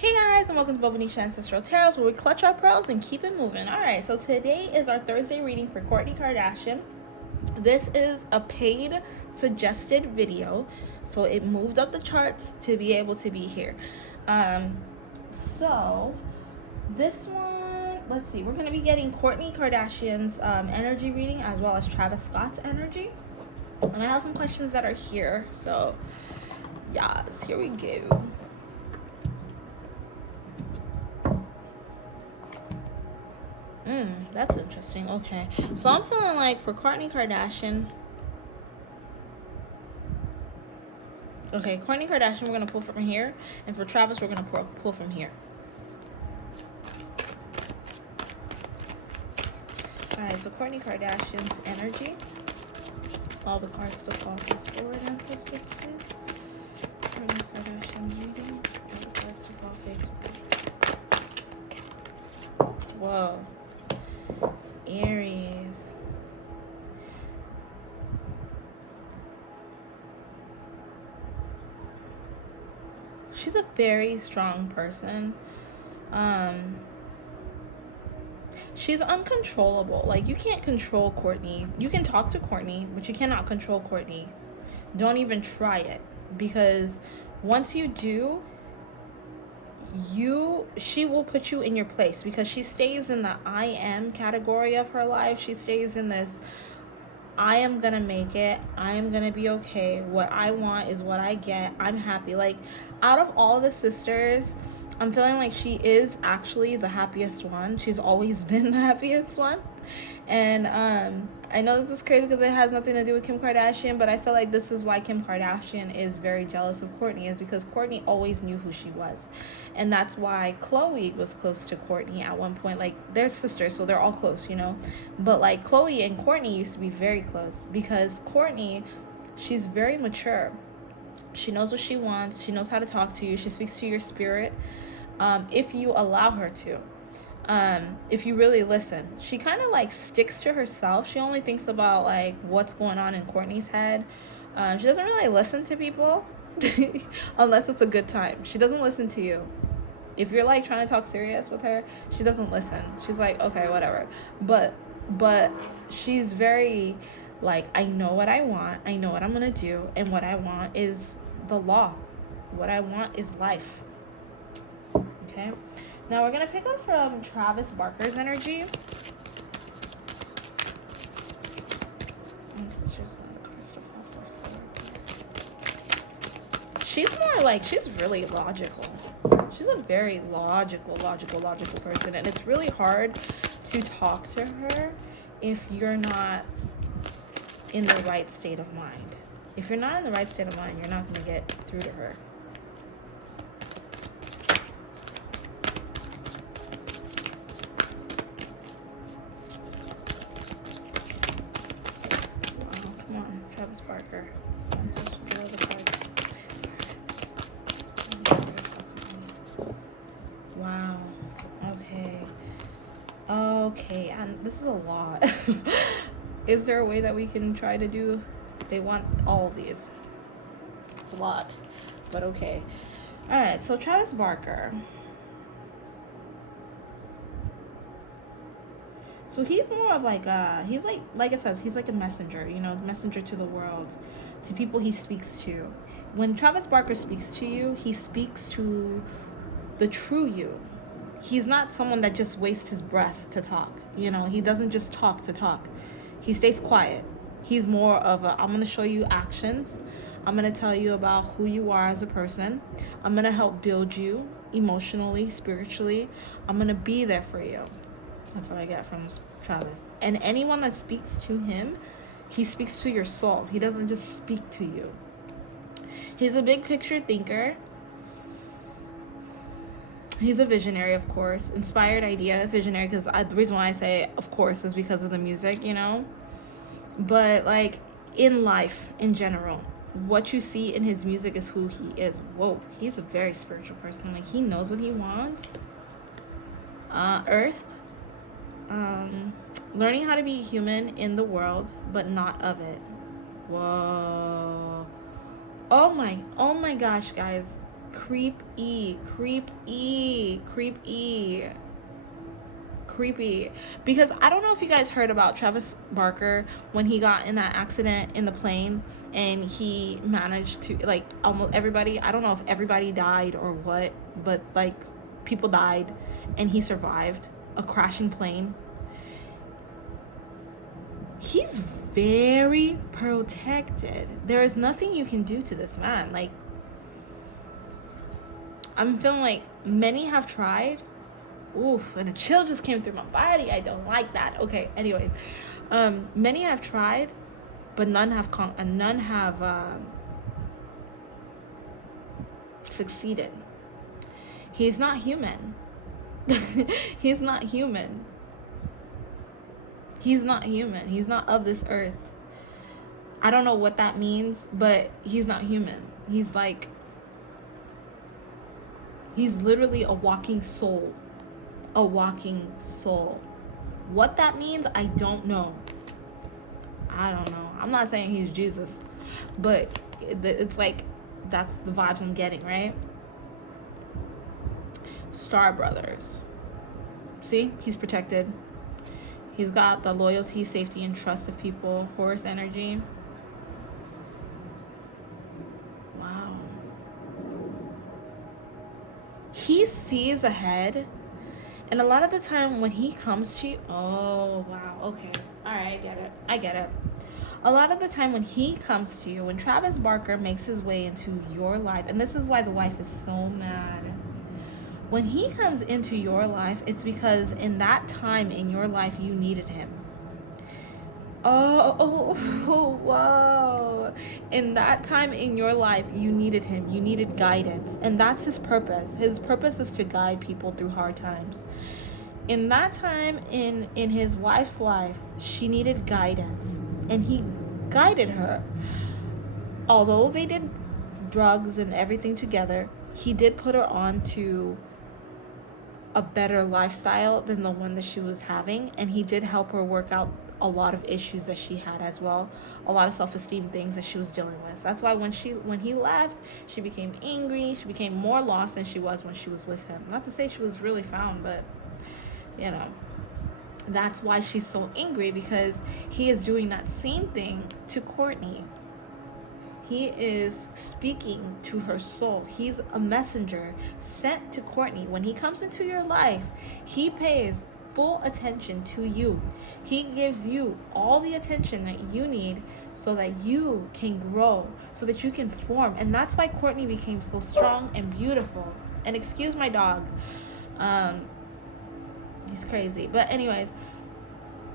Hey guys, and welcome to Bobo-Nesha Ancestral Tarots, where we clutch our pearls and keep it moving. Alright, so today is our Thursday reading for Kourtney Kardashian. This is a paid suggested video, so it moved up the charts to be able to be here. So this one, let's see, we're going to be getting Kourtney Kardashian's energy reading as well as Travis Scott's energy. And I have some questions that are here, so yes, here we go. That's interesting. Okay, so I'm feeling like for Kourtney Kardashian, Kourtney Kardashian, we're gonna pull from here, and for Travis, we're gonna pull from here. All right, so Kourtney Kardashian's energy. All the cards to fall face forward, ancestors, please. Kourtney Kardashian reading. All the cards to fall face forward. Whoa. Aries. She's a very strong person. She's uncontrollable. Like, you can't control Kourtney. You can talk to Kourtney, but you cannot control Kourtney. Don't even try it, because once you do, she will put you in your place, because she stays in the I am category of her life. She stays in this I am gonna make it, I am gonna be okay, what I want is what I get, I'm happy. Like, out of all the sisters, I'm feeling like she is actually the happiest one. She's always been the happiest one. And I know this is crazy because it has nothing to do with Kim Kardashian, but I feel like this is why Kim Kardashian is very jealous of Kourtney, is because Kourtney always knew who she was. And that's why Khloe was close to Kourtney at one point. Like, they're sisters, so they're all close, you know? But like, Khloe and Kourtney used to be very close, because Kourtney, she's very mature. She knows what she wants. She knows how to talk to you. She speaks to your spirit, if you allow her to. If you really listen. She kind of like sticks to herself. She only thinks about like what's going on in Kourtney's head. She doesn't really listen to people unless it's a good time. She doesn't listen to you. If you're like trying to talk serious with her, she doesn't listen. She's like, okay, whatever. But she's very like, I know what I want. I know what I'm gonna do, and what I want is the law. What I want is life. Okay. Now we're going to pick up from Travis Barker's energy. She's more like, she's really logical. She's a very logical person. And it's really hard to talk to her if you're not in the right state of mind. If you're not in the right state of mind, you're not going to get through to her. Barker. Wow. Okay, and this is a lot. Is there a way that we can try to do? They want all of these. It's a lot, but okay. All right, so Travis Barker. So he's more of like he's like it says, he's like a messenger, you know, messenger to the world, to people he speaks to. When Travis Barker speaks to you, he speaks to the true you. He's not someone that just wastes his breath to talk. You know, he doesn't just talk to talk. He stays quiet. He's more of a, I'm going to show you actions. I'm going to tell you about who you are as a person. I'm going to help build you emotionally, spiritually. I'm going to be there for you. That's what I get from Travis. And anyone that speaks to him, he speaks to your soul. He doesn't just speak to you. He's a big picture thinker. He's a visionary, of course. Inspired idea, visionary, because the reason why I say of course is because of the music, you know. But like in life in general, what you see in his music is who he is. Whoa, he's a very spiritual person. Like, he knows what he wants. Earth. Learning how to be human in the world, but not of it. Whoa. Oh my gosh, guys. Creepy. Because I don't know if you guys heard about Travis Barker when he got in that accident in the plane and he managed to, like, almost everybody, I don't know if everybody died or what, but like people died and he survived a crashing plane. He's very protected. There is nothing you can do to this man. Like, I'm feeling like many have tried. Oof, and a chill just came through my body. I don't like that. Okay, anyways, many have tried, but none have succeeded. He's not human. He's not human. He's not human. He's not of this earth. I don't know what that means, but he's not human. He's literally a walking soul. A walking soul. What that means, I don't know. I'm not saying he's Jesus, but it's like, that's the vibes I'm getting, right? Star Brothers. See, he's protected. He's got the loyalty, safety, and trust of people. Horus energy. Wow. He sees ahead. And a lot of the time when he comes to you, oh, wow, okay. All right, I get it. A lot of the time when he comes to you, when Travis Barker makes his way into your life, and this is why the wife is so mad. When he comes into your life, it's because in that time in your life, you needed him. Oh, whoa. In that time in your life, you needed him. You needed guidance. And that's his purpose. His purpose is to guide people through hard times. In that time in his wife's life, she needed guidance. And he guided her. Although they did drugs and everything together, he did put her on to a better lifestyle than the one that she was having. And he did help her work out a lot of issues that she had as well, a lot of self-esteem things that she was dealing with. That's why when he left, she became angry. She became more lost than she was when she was with him. Not to say she was really found, but you know, that's why she's so angry, because he is doing that same thing to Kourtney. He is speaking to her soul. He's a messenger sent to Kourtney. When he comes into your life, he pays full attention to you. He gives you all the attention that you need so that you can grow, so that you can form. And that's why Kourtney became so strong and beautiful. And excuse my dog. He's crazy. But anyways,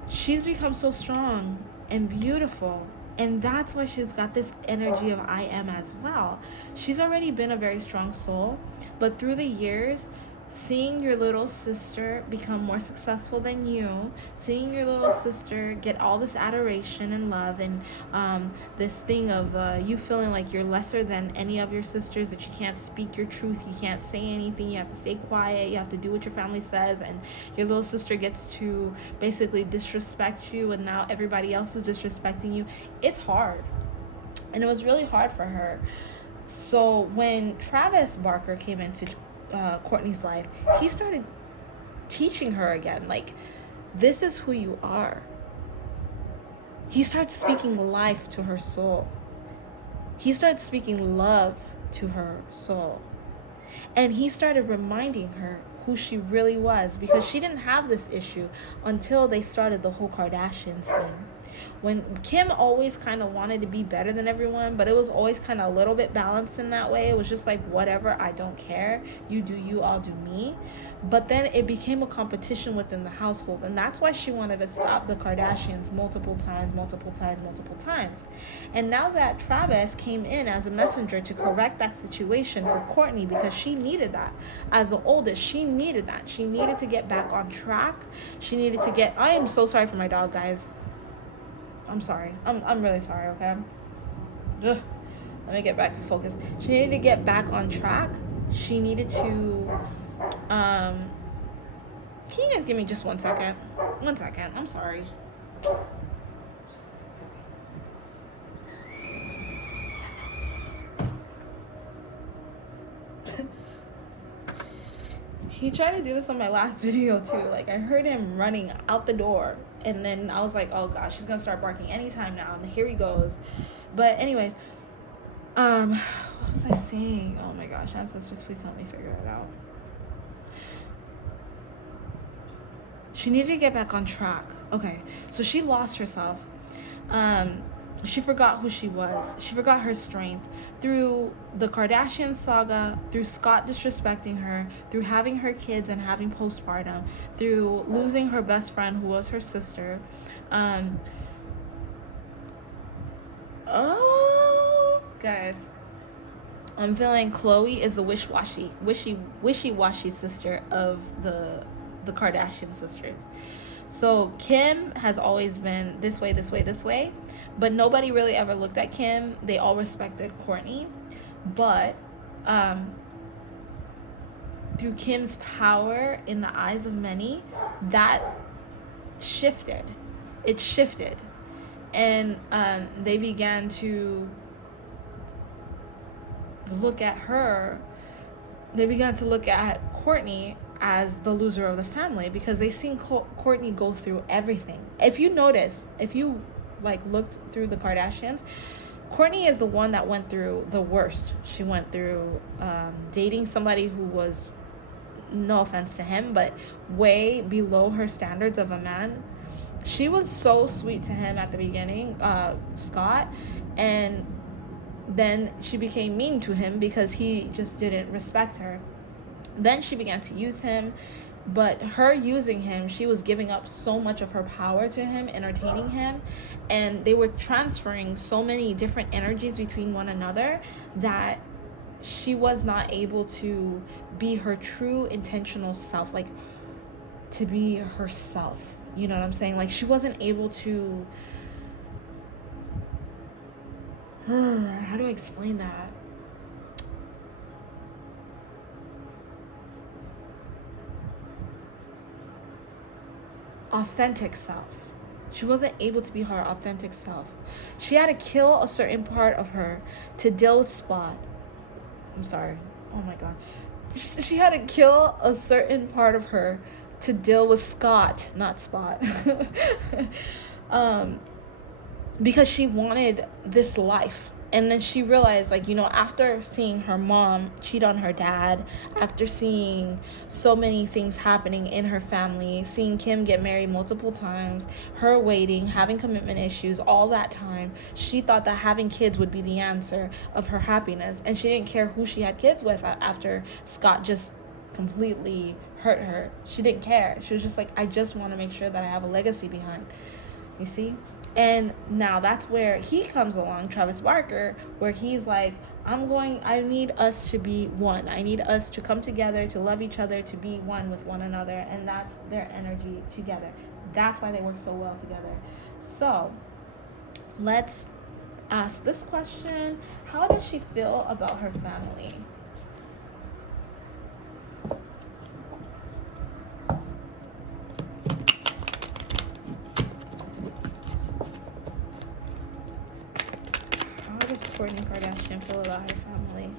she's become so strong and beautiful. And that's why she's got this energy of I am as well. She's already been a very strong soul, but through the years, seeing your little sister become more successful than you, seeing your little sister get all this adoration and love, and this thing of you feeling like you're lesser than any of your sisters, that you can't speak your truth, you can't say anything, you have to stay quiet, you have to do what your family says, and your little sister gets to basically disrespect you, and now everybody else is disrespecting you. It's hard. And it was really hard for her. So when Travis Barker came into Kourtney's life, he started teaching her again, like, this is who you are. He started speaking life to her soul. He started speaking love to her soul. And he started reminding her who she really was, because she didn't have this issue until they started the whole Kardashians thing. When Kim always kind of wanted to be better than everyone, but it was always kind of a little bit balanced in that way. It was just like, whatever, I don't care. You do you, I'll do me. But then it became a competition within the household. And that's why she wanted to stop the Kardashians multiple times. And now that Travis came in as a messenger to correct that situation for Kourtney, because she needed that. As the oldest, she needed that. She needed to get back on track. She needed to get... I am so sorry for my dog, guys. I'm sorry. I'm really sorry, okay? Ugh. Let me get back to focus. She needed to get back on track. She needed to... Can you guys give me just 1 second? 1 second. I'm sorry. He tried to do this on my last video too. Like, I heard him running out the door, and then I was like, oh gosh, he's gonna start barking anytime now, and here he goes. But anyways, what was I saying? Oh my gosh, ancestors, please help me figure it out. She needed to get back on track. Okay, so she lost herself. She forgot who she was. She forgot her strength through the Kardashian saga, through Scott disrespecting her, through having her kids and having postpartum, through losing her best friend who was her sister. Oh, guys, I'm feeling Khloe is the wishy-washy sister of the Kardashian sisters. So Kim has always been this way, but nobody really ever looked at Kim. They all respected Kourtney, but through Kim's power in the eyes of many, that shifted. It shifted, and they began to look at her. They began to look at Kourtney as the loser of the family, because they seen Kourtney go through everything. If you notice, if you like looked through the Kardashians, Kourtney is the one that went through the worst. She went through dating somebody who was, no offense to him, but way below her standards of a man. She was so sweet to him at the beginning, Scott, and then she became mean to him because he just didn't respect her. Then she began to use him, but her using him, she was giving up so much of her power to him, entertaining him, and they were transferring so many different energies between one another that she was not able to be her true intentional self, like to be herself. You know what I'm saying? Like, she wasn't able to, how do I explain that? Authentic self. She wasn't able to be her authentic self. She had to kill a certain part of her to deal with Spot. I'm sorry. Oh my God. She had to kill a certain part of her to deal with Scott, not Spot. Because she wanted this life. And then she realized, like, you know, after seeing her mom cheat on her dad, after seeing so many things happening in her family, seeing Kim get married multiple times, her waiting, having commitment issues, all that time, she thought that having kids would be the answer of her happiness. And she didn't care who she had kids with after Scott just completely hurt her. She didn't care. She was just like, I just want to make sure that I have a legacy behind. You see? And now that's where he comes along, Travis Barker, where he's like, I need us to be one. I need us to come together, to love each other, to be one with one another. And that's their energy together. That's why they work so well together. So let's ask this question. How does she feel about her family? How does Kourtney Kardashian feel about her family?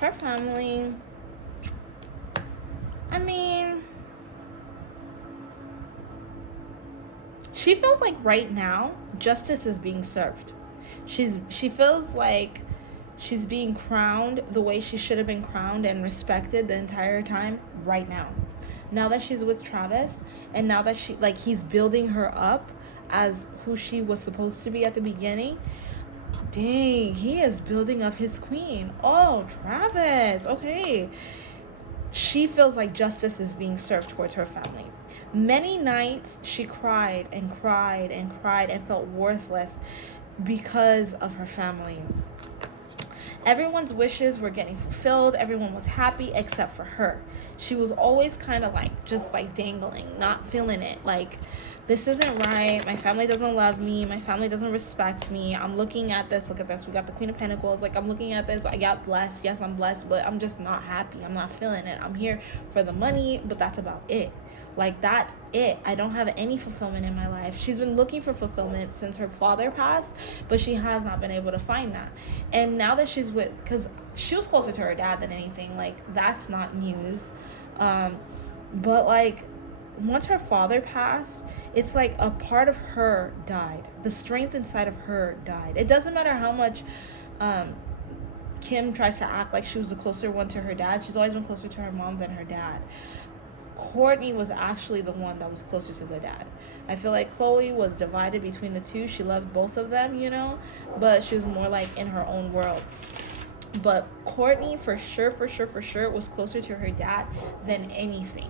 Her family, I mean, she feels like right now justice is being served. She feels like she's being crowned the way she should have been crowned and respected the entire time right now. Now that she's with Travis, and now that he's building her up as who she was supposed to be at the beginning. Dang, he is building up his queen. Oh, Travis. Okay. She feels like justice is being served towards her family. Many nights she cried and cried and cried and felt worthless because of her family. Everyone's wishes were getting fulfilled. Everyone was happy except for her. She was always kind of like, just like dangling, not feeling it. Like, this isn't right. My family doesn't love me. My family doesn't respect me. I'm looking at this. Look at this. We got the Queen of Pentacles. Like, I'm looking at this. I got blessed. Yes, I'm blessed, but I'm just not happy. I'm not feeling it. I'm here for the money, but that's about it. Like, that's it. I don't have any fulfillment in my life. She's been looking for fulfillment since her father passed, but she has not been able to find that. And now that she's with, because she was closer to her dad than anything. Like, that's not news. But like, once her father passed, it's like a part of her died. The strength inside of her died. It doesn't matter how much Kim tries to act like she was the closer one to her dad. She's always been closer to her mom than her dad. Kourtney was actually the one that was closer to the dad. I feel like Chloe was divided between the two. She loved both of them, you know, but she was more like in her own world. But Kourtney for sure was closer to her dad than anything.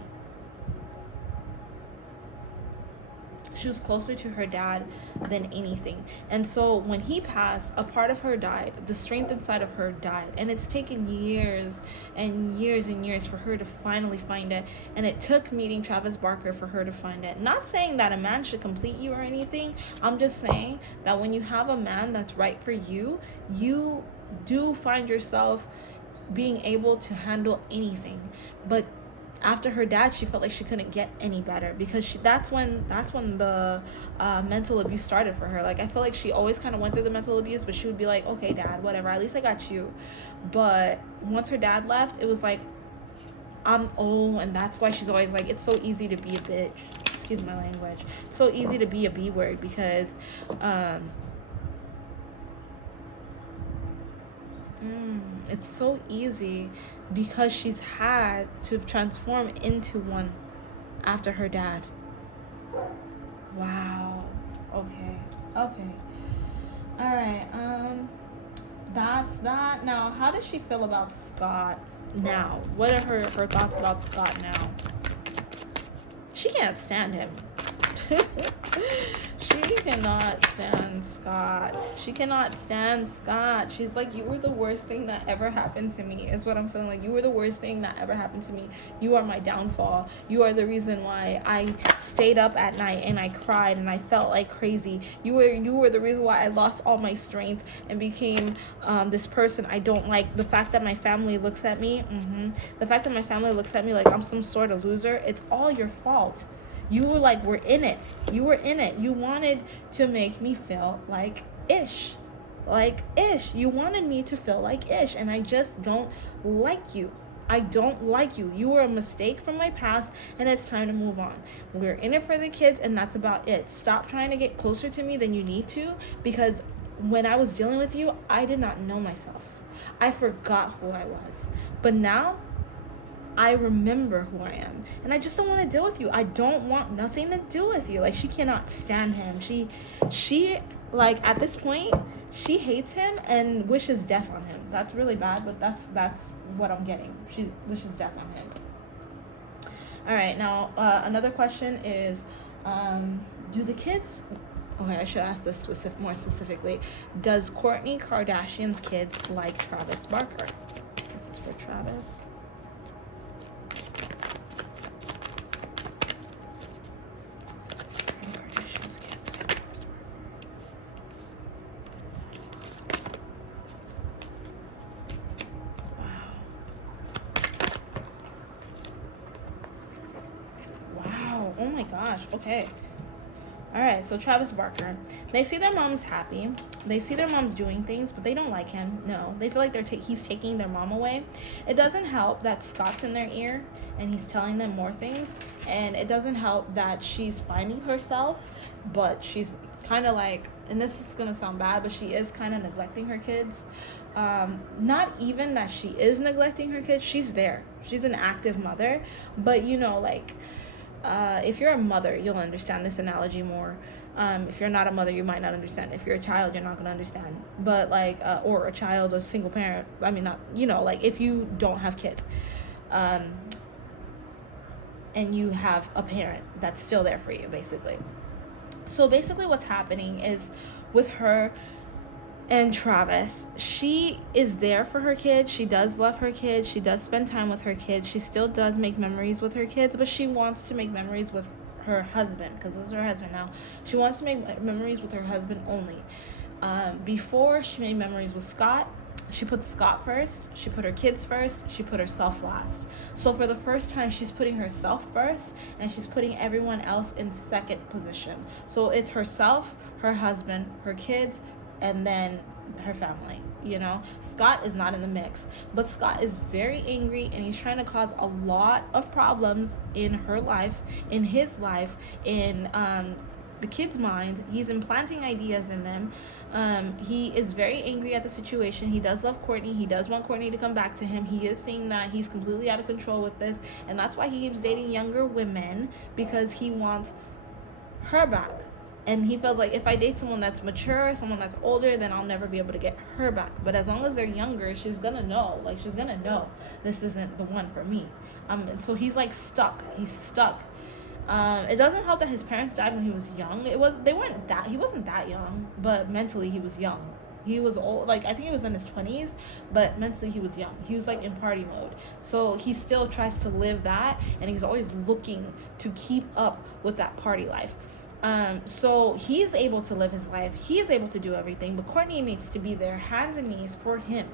She was closer to her dad than anything. And so when he passed, a part of her died. The strength inside of her died. And it's taken years and years and years for her to finally find it. And it took meeting Travis Barker for her to find it. Not saying that a man should complete you or anything. I'm just saying that when you have a man that's right for you, you do find yourself being able to handle anything. But after her dad, she felt like she couldn't get any better, because that's when the mental abuse started for her. Like, I feel like she always kind of went through the mental abuse, but she would be like, okay, dad, whatever, at least I got you. But once her dad left, it was like, and that's why she's always like, it's so easy to be a bitch. Excuse my language. It's so easy to be a B word, because it's so easy because she's had to transform into one after her dad. Wow. Okay. All right. That's that. Now, how does she feel about Scott now? What are her thoughts about Scott now? She can't stand him. She cannot stand Scott. She cannot stand Scott. She's like, you were the worst thing that ever happened to me, is what I'm feeling like. You were the worst thing that ever happened to me. You are my downfall. You are the reason why I stayed up at night and I cried and I felt like crazy. You were the reason why I lost all my strength and became this person I don't like. The fact that my family looks at me, the fact that my family looks at me like I'm some sort of loser, it's all your fault. You were like, we're in it. You were in it. You wanted to make me feel like ish. You wanted me to feel like ish. And I just don't like you. I don't like you. You were a mistake from my past, and it's time to move on. We're in it for the kids, and that's about it. Stop trying to get closer to me than you need to, because when I was dealing with you, I did not know myself. I forgot who I was. But now, I remember who I am, and I just don't want to deal with you. I don't want nothing to do with you. Like, she cannot stand him. She like, at this point, she hates him and wishes death on him. That's really bad, but that's what I'm getting. She wishes death on him. All right, now another question is, do the kids? Okay, I should ask this more specifically. Does Kourtney Kardashian's kids like Travis Barker? This is for Travis. Oh my gosh. Okay. All right. So Travis Barker. They see their mom's happy. They see their mom's doing things, but they don't like him. No. They feel like he's taking their mom away. It doesn't help that Scott's in their ear and he's telling them more things. And it doesn't help that she's finding herself, but she's kind of like, and this is going to sound bad, but she is kind of neglecting her kids. Not even that she is neglecting her kids. She's there. She's an active mother. But, you know, like, if you're a mother, you'll understand this analogy more. If you're not a mother, you might not understand. If you're a child, you're not going to understand. But like, or a child, a single parent, I mean, not, you know, like if you don't have kids, and you have a parent that's still there for you, basically. So basically what's happening is with her and Travis, she is there for her kids. She does love her kids. She does spend time with her kids. She still does make memories with her kids, but she wants to make memories with her husband, because this is her husband now. She wants to make memories with her husband only. Before, she made memories with Scott. She put Scott first, she put her kids first, she put herself last. So for the first time, she's putting herself first, and she's putting everyone else in second position. So it's herself, her husband, her kids, and then her family. You know, Scott is not in the mix, but Scott is very angry, and he's trying to cause a lot of problems in her life, in his life, in the kids' mind. He's implanting ideas in them. He is very angry at the situation. He does love Kourtney. He does want Kourtney to come back to him. He is saying that he's completely out of control with this, and that's why he keeps dating younger women, because he wants her back. And he feels like, if I date someone that's mature, someone that's older, then I'll never be able to get her back. But as long as they're younger, she's gonna know. Like, she's gonna know this isn't the one for me. And so he's like stuck. He's stuck. It doesn't help that his parents died when he was young. He wasn't that young, but mentally he was young. He was old, like I think he was in his 20s, but mentally he was young. He was like in party mode. So he still tries to live that, and he's always looking to keep up with that party life. So he's able to live his life. He is able to do everything, but Kourtney needs to be there, hands and knees for him.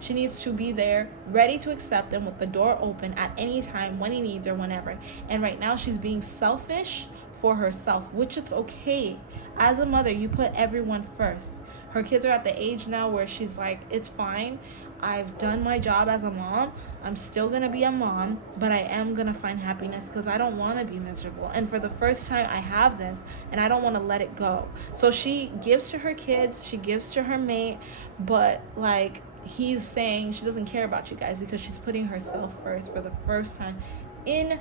She needs to be there, ready to accept him with the door open at any time, when he needs her, whenever. And right now she's being selfish for herself, which it's okay. As a mother, you put everyone first. Her kids are at the age now where she's like, it's fine. I've done my job as a mom. I'm still going to be a mom, but I am going to find happiness because I don't want to be miserable. And for the first time, I have this, and I don't want to let it go. So she gives to her kids, she gives to her mate, but like he's saying she doesn't care about you guys because she's putting herself first for the first time in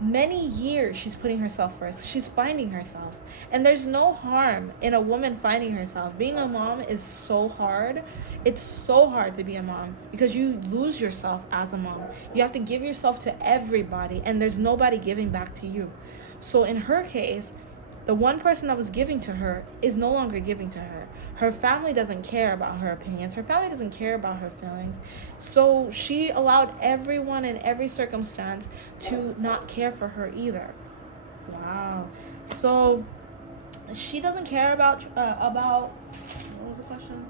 many years. She's putting herself first. She's finding herself, and there's no harm in a woman finding herself. Being a mom is so hard. It's so hard to be a mom because you lose yourself as a mom. You have to give yourself to everybody, and there's nobody giving back to you. So in her case, the one person that was giving to her is no longer giving to her. Her family doesn't care about her opinions. Her family doesn't care about her feelings. So she allowed everyone in every circumstance to not care for her either. Wow. So she doesn't care about what was the question?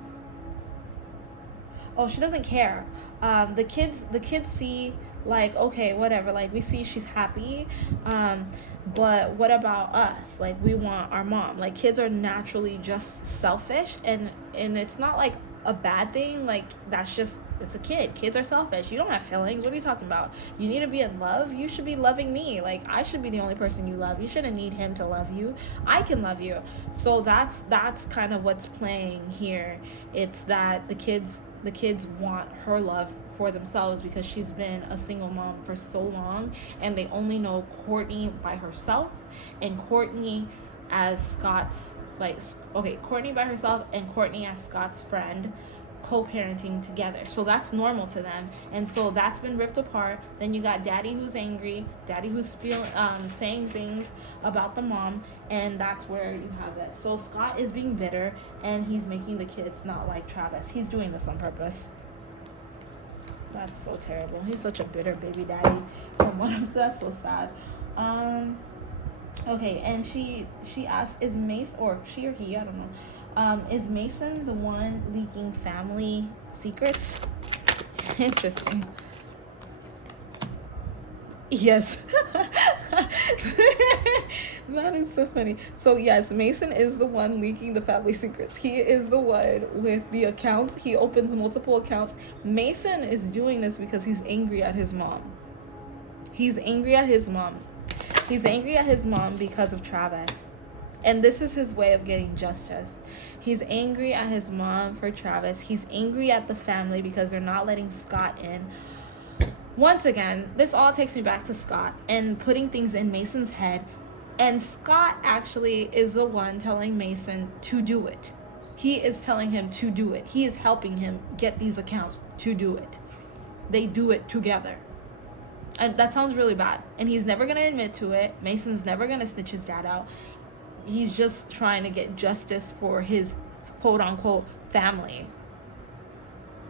Oh, she doesn't care. The kids see, like, okay, whatever, like we see she's happy, but what about us? Like, we want our mom. Like, kids are naturally just selfish, and it's not like a bad thing. Like, that's just, it's a kid. Kids are selfish. You don't have feelings. What are you talking about? You need to be in love. You should be loving me. Like, I should be the only person you love. You shouldn't need him to love you. I can love you. So that's kind of what's playing here. It's that the kids want her love for themselves because she's been a single mom for so long, and they only know Kourtney by herself and Kourtney as Scott's, like, okay, Kourtney by herself and Kourtney as Scott's friend, co-parenting together. So that's normal to them, and so that's been ripped apart. Then you got daddy who's angry, daddy who's saying things about the mom, and that's where you have it. So Scott is being bitter, and he's making the kids not like Travis. He's doing this on purpose. That's so terrible. He's such a bitter baby daddy. That's so sad. Okay, and she asked, is Mason, or she or he, I don't know, is Mason the one leaking family secrets? Interesting. Yes. That is so funny. So yes, Mason is the one leaking the family secrets. He is the one with the accounts. He opens multiple accounts. Mason is doing this because he's angry at his mom. He's angry at his mom. He's angry at his mom because of Travis. And this is his way of getting justice. He's angry at his mom for Travis. He's angry at the family because they're not letting Scott in. Once again, this all takes me back to Scott and putting things in Mason's head. And Scott actually is the one telling Mason to do it. He is telling him to do it. He is helping him get these accounts to do it. They do it together. And that sounds really bad. And he's never going to admit to it. Mason's never going to snitch his dad out. He's just trying to get justice for his quote-unquote family.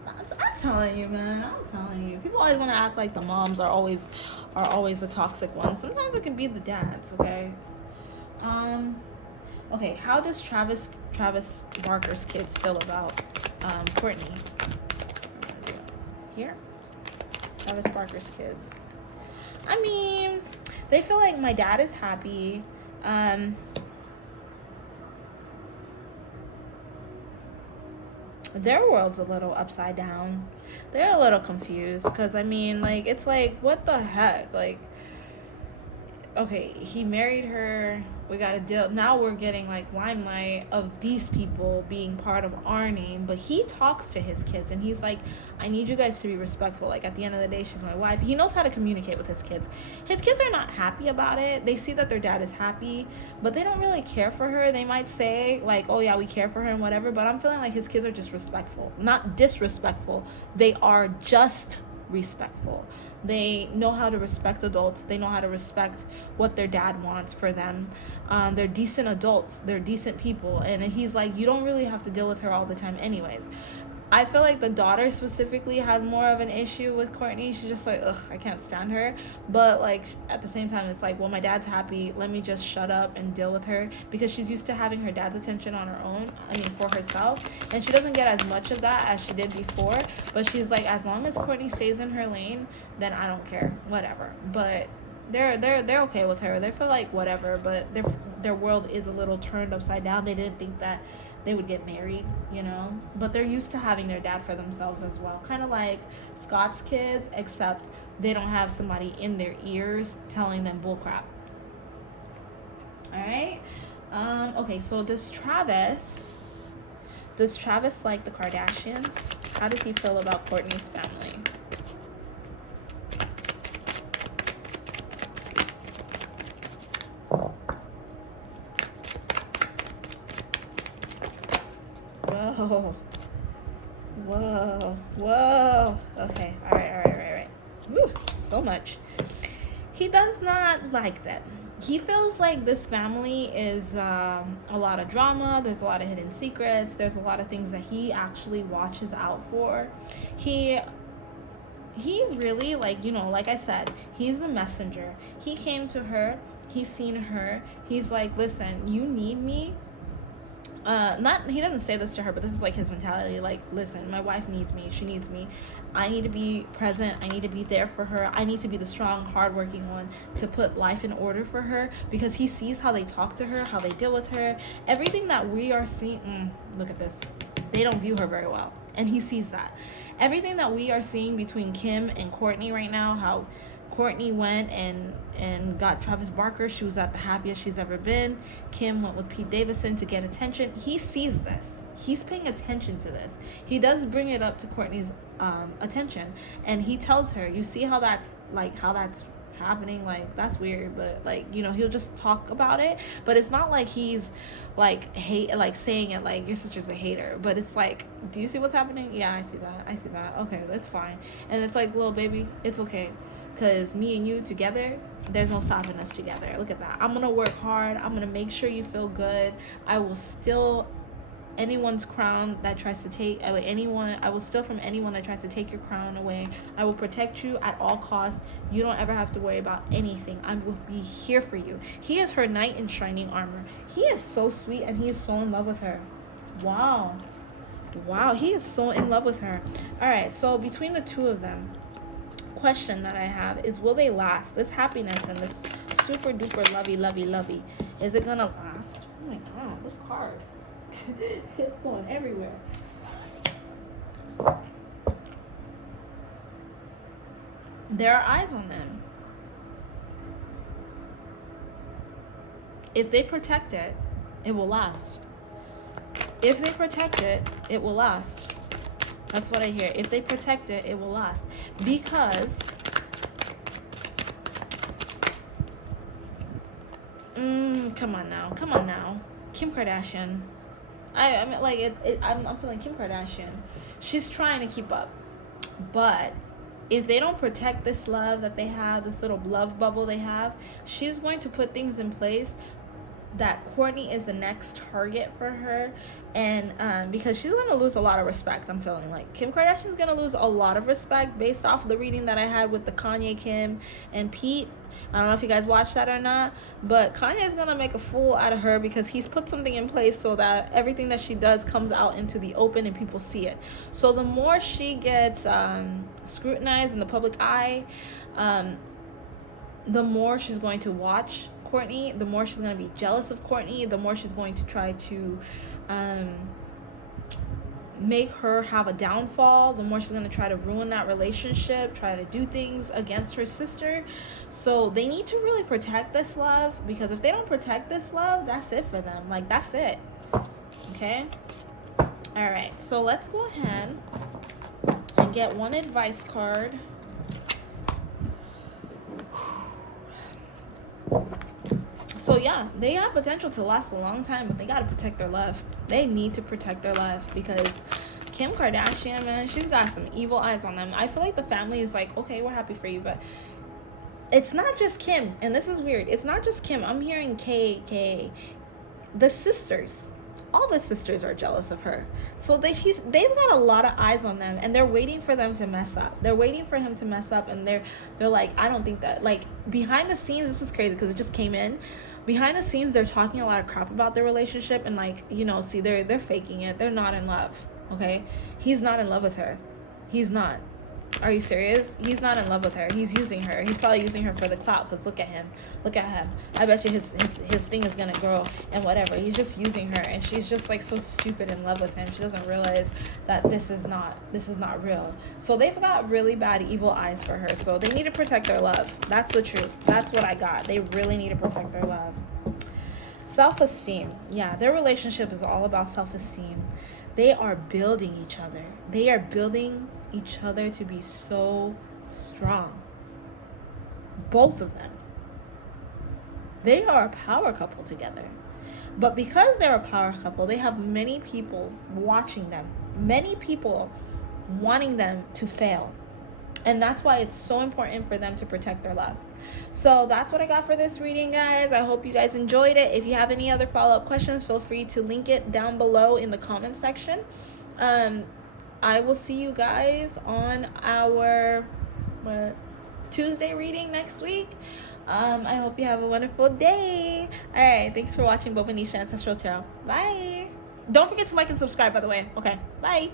I'm telling you, man. I'm telling you. People always want to act like the moms are always the toxic ones. Sometimes it can be the dads. Okay. Okay. How does Travis Barker's kids feel about Kourtney? Here. Travis Barker's kids. I mean, they feel like my dad is happy. Their world's a little upside down. They're a little confused because, I mean, like, it's like, what the heck? Like, okay, he married her. We got a deal. Now we're getting, like, limelight of these people being part of our name. But he talks to his kids, and he's like, I need you guys to be respectful. Like, at the end of the day, she's my wife. He knows how to communicate with his kids. His kids are not happy about it. They see that their dad is happy, but they don't really care for her. They might say, like, oh, yeah, we care for her and whatever. But I'm feeling like his kids are just respectful. Not disrespectful. They are just respectful. They know how to respect adults. They know how to respect what their dad wants for them. They're decent adults. They're decent people. And he's like, you don't really have to deal with her all the time anyways. I feel like the daughter specifically has more of an issue with Kourtney. She's just like, ugh, I can't stand her. But, like, at the same time, it's like, well, my dad's happy. Let me just shut up and deal with her. Because she's used to having her dad's attention on her own. I mean, for herself. And she doesn't get as much of that as she did before. But she's like, as long as Kourtney stays in her lane, then I don't care. Whatever. But they're okay with her. They feel like whatever. But their world is a little turned upside down. They didn't think that they would get married, you know, but they're used to having their dad for themselves as well, kind of like Scott's kids, except they don't have somebody in their ears telling them bullcrap. All right. Okay, so does Travis like the Kardashians? How does he feel about Kourtney's family? Whoa. Okay, all right. Woo, so much. He does not like them. He feels like this family is a lot of drama. There's a lot of hidden secrets. There's a lot of things that he actually watches out for. He really, like, you know, like I said, he's the messenger. He came to her. He's seen her. He's like, listen, you need me. He doesn't say this to her, but this is like his mentality. Like, listen, my wife needs me. She needs me. I need to be present. I need to be there for her. I need to be the strong, hardworking one to put life in order for her, because he sees how they talk to her, how they deal with her, everything that we are seeing. Look at this. They don't view her very well, and he sees that. Everything that we are seeing between Kim and Kourtney right now, how Kourtney went and got Travis Barker. She was at the happiest she's ever been. Kim went with Pete Davidson to get attention. He sees this. He's paying attention to this. He does bring it up to Kourtney's attention, and he tells her, you see how that's happening, like, that's weird, but, like, you know, he'll just talk about it, but it's not like he's like saying it like your sister's a hater, but it's like, do you see what's happening? Yeah, I see that. Okay, that's fine. And it's like, little baby, it's okay, because me and you together, there's no stopping us together. Look at that. I'm gonna work hard. I'm gonna make sure you feel good. I will steal anyone's crown that tries to take, I will steal from anyone that tries to take your crown away. I will protect you at all costs. You don't ever have to worry about anything. I will be here for you. He is her knight in shining armor. He is so sweet, and he is so in love with her. Wow, he is so in love with her. All right, so between the two of them, question that I have is, will they last? This happiness and this super duper lovey, is it gonna last? Oh my god, this card. It's going everywhere. There are eyes on them. If they protect it, it will last. If they protect it, it will last. That's what I hear. If they protect it, it will last. Because come on now. Kim Kardashian. I mean, like, I'm feeling Kim Kardashian. She's trying to keep up. But if they don't protect this love that they have, this little love bubble they have, she's going to put things in place that Kourtney is the next target for her, and because she's gonna lose a lot of respect. I'm feeling like Kim Kardashian's gonna lose a lot of respect based off of the reading that I had with the Kanye, Kim, and Pete. I don't know if you guys watched that or not, but Kanye is gonna make a fool out of her because he's put something in place so that everything that she does comes out into the open and people see it. So the more she gets scrutinized in the public eye, the more she's going to watch Kourtney, the more she's going to be jealous of Kourtney, the more she's going to try to make her have a downfall, the more she's going to try to ruin that relationship, try to do things against her sister. So they need to really protect this love, because if they don't protect this love, that's it for them. Like, that's it. Okay? All right. So let's go ahead and get one advice card. So yeah, they have potential to last a long time, but they gotta protect their love. They need to protect their love, because Kim Kardashian, man, she's got some evil eyes on them. I feel like the family is like, okay, we're happy for you, but it's not just Kim, and this is weird. It's not just Kim. I'm hearing K. The sisters. All the sisters are jealous of her. So they've got a lot of eyes on them, and they're waiting for them to mess up. They're waiting for him to mess up, and they're like, I don't think that, like, behind the scenes, this is crazy because it just came in. Behind the scenes, they're talking a lot of crap about their relationship, and like, you know, see, they're faking it. They're not in love, okay? He's not in love with her. He's not. Are you serious? He's not in love with her. He's using her. He's probably using her for the clout, because look at him. Look at him. I bet you his thing is going to grow and whatever. He's just using her, and she's just like so stupid in love with him. She doesn't realize that this is not real. So they've got really bad evil eyes for her. So they need to protect their love. That's the truth. That's what I got. They really need to protect their love. Self-esteem. Yeah, their relationship is all about self-esteem. They are building each other. They are building each other to be so strong. Both of them. They are a power couple together. But because they're a power couple, they have many people watching them. Many people wanting them to fail. And that's why it's so important for them to protect their love. So that's what I got for this reading, guys. I hope you guys enjoyed it. If you have any other follow-up questions, feel free to link it down below in the comment section. I will see you guys on our Tuesday reading next week. I hope you have a wonderful day. All right. Thanks for watching Bobo-Nesha Ancestral Tarot. Bye. Don't forget to like and subscribe, by the way. Okay. Bye.